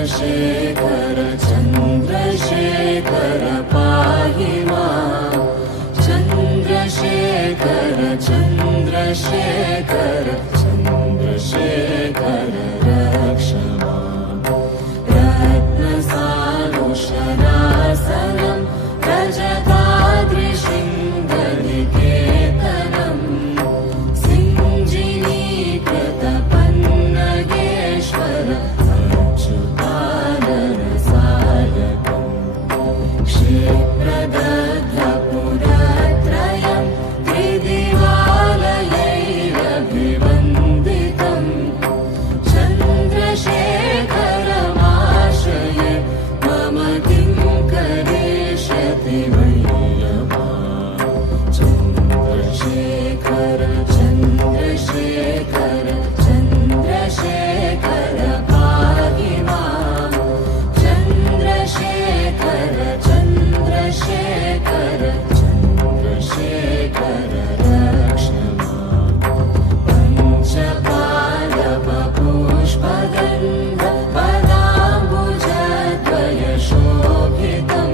चन्द्रशेखर चन्द्रशेखर पाहि मां चन्द्रशेखर चन्द्रशेखर चन्द्रशेखर रक्ष मां रत्नसानुशरासनं रजताद्रिशृङ्गनिकेतनं सिञ्जिनीकृतपन्नगेश्वर क्षिप्रदग्धपुरत्रयं त्रिदिवालयैरभिवन्दितं चन्द्रशेखरमाश्रये मम किं करिष्यति वै चन्द्रशेखर चन्द्रशेखर चन्द्रशेखर पाहि मां चन्द्रशेखर चन्द्रशेखर चन्द्रशेखर रक्ष मां पञ्चपादपपुष्पगन्ध पदाम्बुजद्वयशोभितं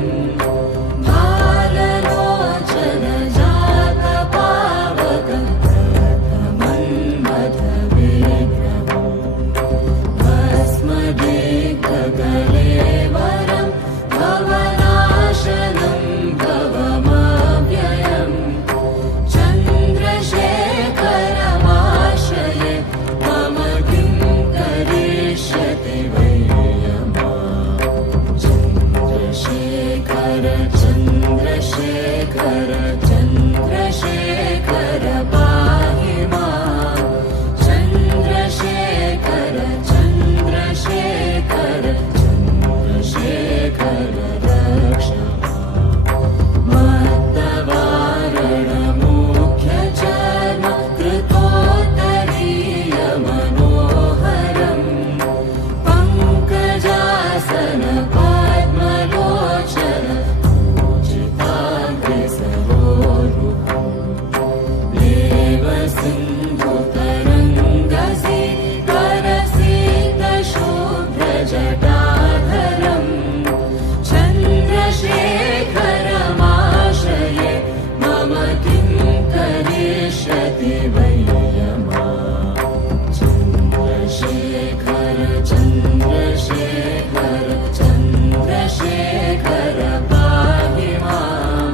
भाललोचन जातपावकं प्रथमन्मथविग्रहम् भस्मदिग्धकलेवरं भवनाशनं भवमव्ययम् चन्द्रशेखरमाश्रये मम किं करिष्यति वै चन्द्रशेखर चन्द्रशेखर चन्द्रशेखर पाहि मां चन्द्रशेखर चन्द्रशेखर चन्द्रशेखर रक्ष मत्तवारणमुख्यचर्म कृतोत्तरीयमनोहरं पङ्कजासन पद्मलोचन पूजिताग्रसरोरुहम् देवसिन्धुतरङ्गसितरसितशुभ्रजटाधरं चन्द्रशेखरमाश्रये मम किं करिष्यति वै चन्द्रशेखर चन्द्रशेखर चन्द्रशेखर पाहि मां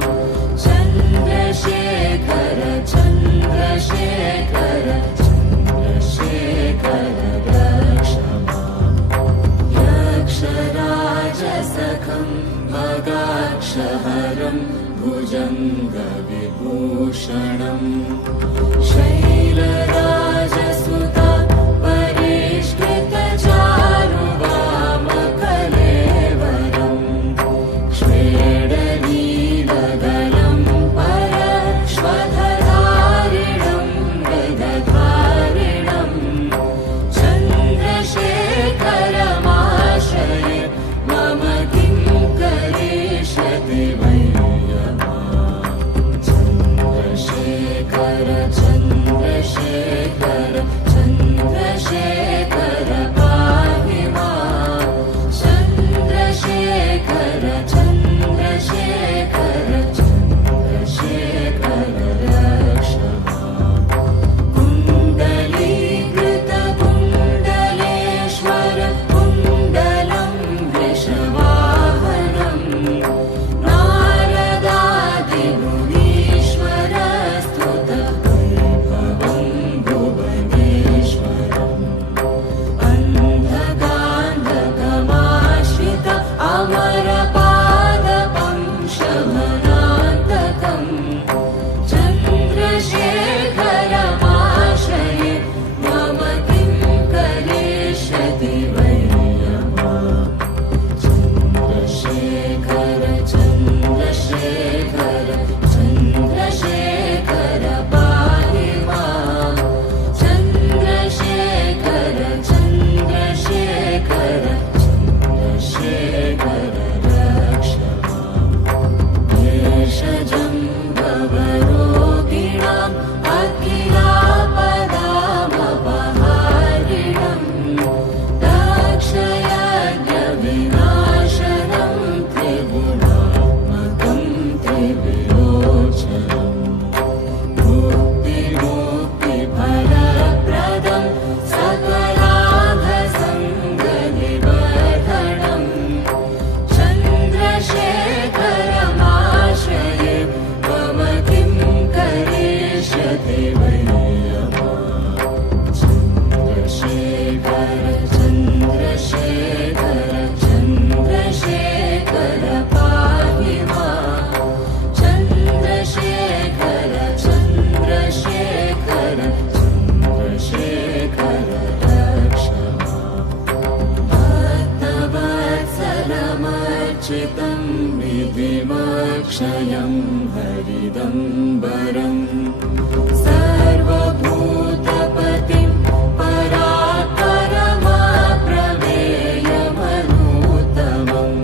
चन्द्रशेखर चन्द्रशेखर चन्द्रशेखर रक्ष मां यक्षराजसखं मगाक्षहरं भुजङ्गविभूषणं शैलराजसुता परिष्कृतचारुवामकलेवरं श्वेडनीलगलं परश्वधरारिणं मृगधारिणं चन्द्रशेखरमाश्रये मम किं करिष्यति वै चन्द्रशेखर चन्द्रशेखर अर्चितं विधिमक्षयं हरिदम्बरम् सर्वभूतपतिं परात्परमप्रमेयमनूतमम्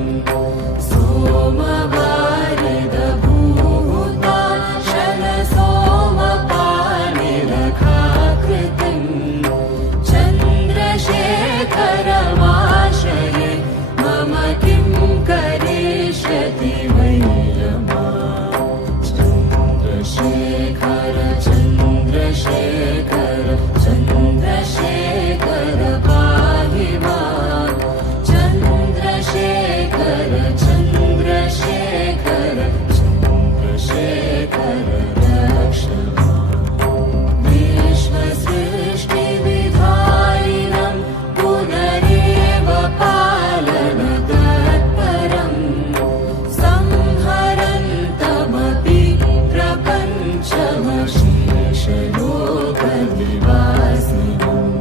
सोमवारिदभूताशनसोमपानिरखाकृतिम् चन्द्रशेखरमाश्रये मम किं करिष्यति वै रमा चन्द्रशेखर चन्द्रशेखर चन्द्रशेखर पाहि मां चन्द्रशेखर चन्द्रशेखर चन्द्रशेखर रक्ष विश्वसृष्टिविधायिनं पुनरेव पालनतत्परम् संहरन्तमपि प्रपञ्चमशेषलोकनिवासिनम्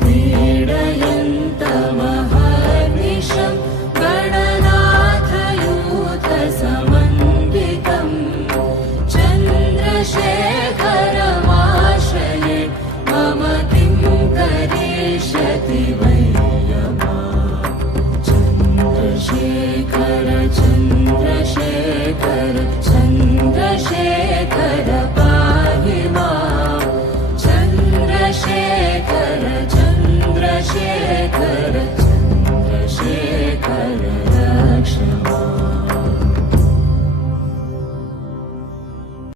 क्रीडयन्तमहर्निशं गणनाथयूथसमन्वितम् चन्द्रशेखरमाश्रये मम किं करिष्यति वै